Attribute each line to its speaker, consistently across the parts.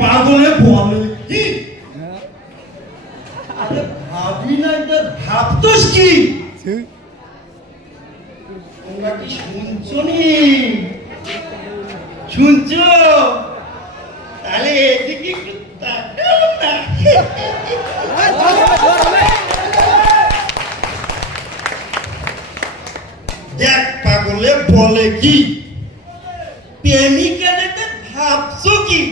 Speaker 1: পাগলে বলে। কি? আরে ভাবি না এটা ভাবতোস কি? তোমরা কি শুনছো নি? শুনছো? পাগলে বলে কি? প্রেমিকা ভাবছ কি?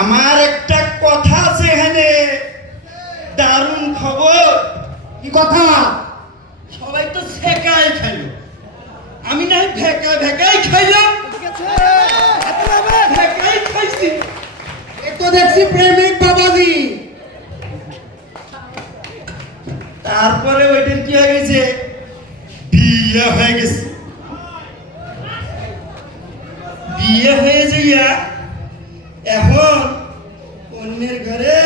Speaker 1: আমার একটা কথা আছে এখানে। দারুণ খবর।
Speaker 2: কি কথা?
Speaker 1: সবাই তো শেখায় খাইলো আমি না ভেকা ভেকাই খাইলাম ভেকাই খাইছি
Speaker 2: এ তো দেখছি প্রেমিক বাবাজি।
Speaker 1: তারপরে ওইটার কি হয়ে গেছে? বিয়ে হয়ে গেছে। বিয়ে হয়ে যাইয়া এখন অন্যের ঘরে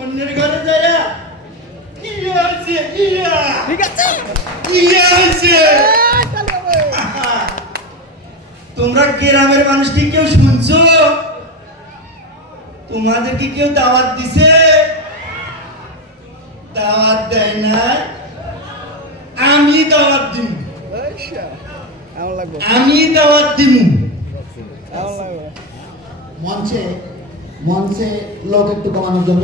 Speaker 1: অন্যের ঘরে যাইয়া ইয়া ইয়া ঠিক আছে ইয়া হয়েছে? গ্রামের মানুষ কি কেউ শুনছো? তোমাদের কি কেউ দাওয়াত দিছে? দাওয়াত দেয় না আমি দাওয়াত দিব আমি দাওয়াত দিব
Speaker 2: মঞ্চে মঞ্চে লোক একটু কমানোর জন্য